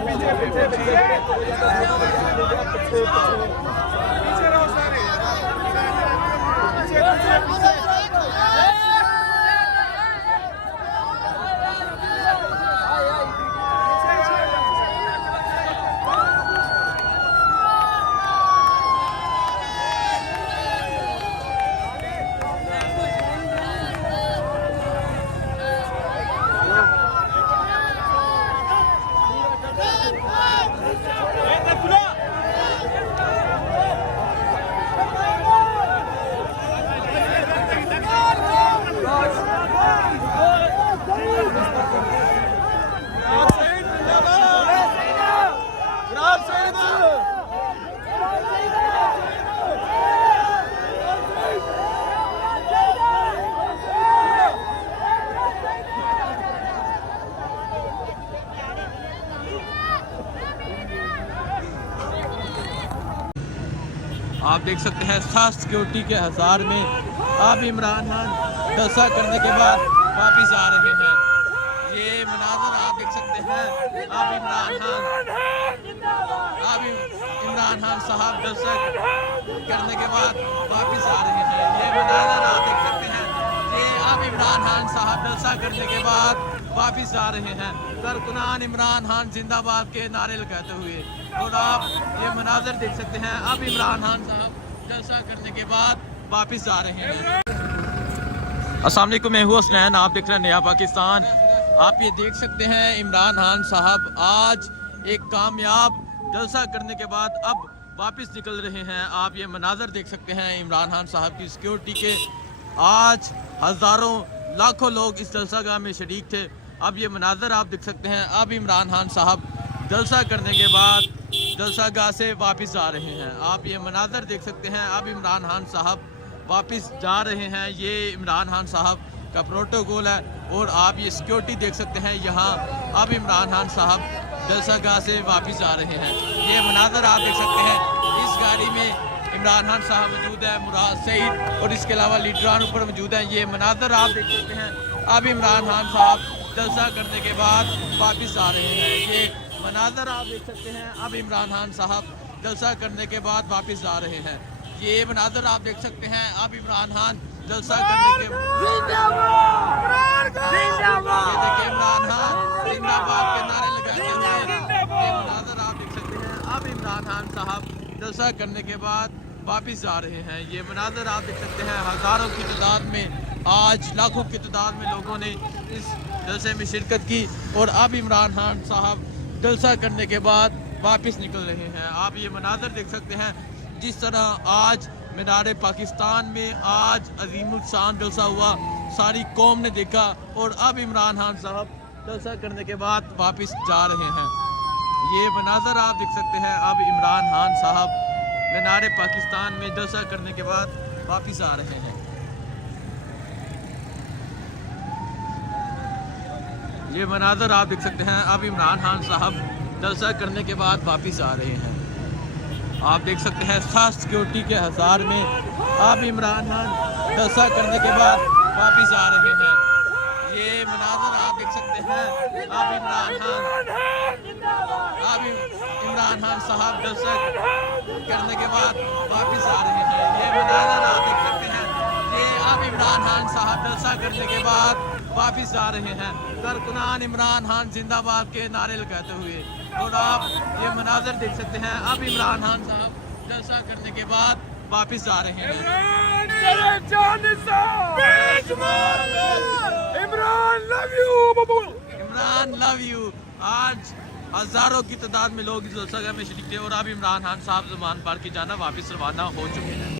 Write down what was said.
पीछे पीछे पीछे पीछे पीछे रहो सारे पीछे पीछे पीछे आप देख सकते हैं खास सिक्योरिटी के हज़ार में अब इमरान खान जलसा करने के बाद वापस आ रहे हैं। ये मनाज़र आप देख सकते हैं। अब इमरान खान साहब जलसा करने के बाद वापस आ रहे हैं। ये मनाज़र आप देख सकते हैं। ये अब इमरान खान साहब जलसा करने के बाद वापस आ रहे हैं। कारकुनान इमरान खान जिंदाबाद के नारे लगाते हुए। और आप ये मनाज़र देख सकते हैं। अब इमरान खान साहब जलसा करने के बाद वापस आ रहे हैं। अस्सलाम वालेकुम, मैं हूँ हसनैन, आप देख रहे हैं नया पाकिस्तान। आप ये देख सकते हैं इमरान खान साहब आज एक कामयाब जलसा करने के बाद अब वापस निकल रहे हैं। आप ये मनाज़र देख सकते हैं इमरान खान साहब की सिक्योरिटी के। आज हज़ारों लाखों लोग इस जलसागाह में शरीक थे। अब ये मनाज़र आप देख सकते हैं। अब इमरान खान साहब जलसा करने के बाद जलसागाह से वापस आ रहे हैं। आप ये मनाज़र देख सकते हैं। अब इमरान खान साहब वापस जा रहे हैं। ये इमरान खान साहब का प्रोटोकॉल है। और आप ये सिक्योरिटी देख सकते हैं यहाँ। अब इमरान खान साहब जलसागाह से वापस आ रहे हैं। ये मनाज़र आप देख सकते हैं। इस गाड़ी में इमरान खान साहब मौजूद है, मुराद सईद और इसके अलावा लीडरान ऊपर मौजूद हैं। ये मनाज़र आप देख सकते हैं। अब इमरान खान साहब जलसा करने के बाद वापस आ रहे हैं। ये मनाज़र आप देख सकते हैं। अब इमरान खान साहब जलसा करने के बाद वापस आ रहे हैं। ये मनाज़र आप देख सकते हैं। अब इमरान खान जलसा करने के इमरान खान जिंदाबाद के नारे लगाते हुए। ये मनाज़र आप देख सकते हैं। अब इमरान खान साहब जलसा करने के बाद वापस आ रहे हैं। ये मनाज़र आप देख सकते हैं। हज़ारों की तादाद में, आज लाखों की तादाद में लोगों ने इस जलसे में शिरकत की। और अब इमरान खान साहब जलसा करने के बाद वापस निकल रहे हैं। आप ये मनाज़र देख सकते हैं। जिस तरह आज मीनार पाकिस्तान में आज अजीमुल शान जलसा हुआ, सारी कौम ने देखा। और अब इमरान खान साहब जलसा करने के बाद वापस जा रहे हैं। ये मनाज़र आप देख सकते हैं। अब इमरान खान साहब मीनार पाकिस्तान में जलसा करने के बाद वापस आ रहे हैं। ये मनाज़र आप देख सकते हैं। अब इमरान खान साहब जलसा करने के बाद वापस आ रहे हैं। आप देख सकते हैं खास सिक्योरिटी के हज़ार में अब इमरान खान जलसा करने के बाद वापस आ रहे हैं। ये मनाज़र आप देख सकते हैं। अब इमरान खान साहब जलसा करने के बाद वापस आ रहे हैं। ये मनाज़र आप देख सकते हैं। ये अब इमरान खान साहब जलसा करने के बाद वापस आ रहे हैं। कारकुनान इमरान खान जिंदाबाद के नारे लगाते हुए। और आप ये मनाज़र देख सकते हैं। अब इमरान खान साहब जलसा करने के बाद वापस आ रहे हैं। Imran love you. आज हज़ारों की तादाद में लोग इस जलसागाह में शरीक थे। और अब इमरान खान साहब ज़ुबान पार की जाना वापस रवाना हो चुके हैं।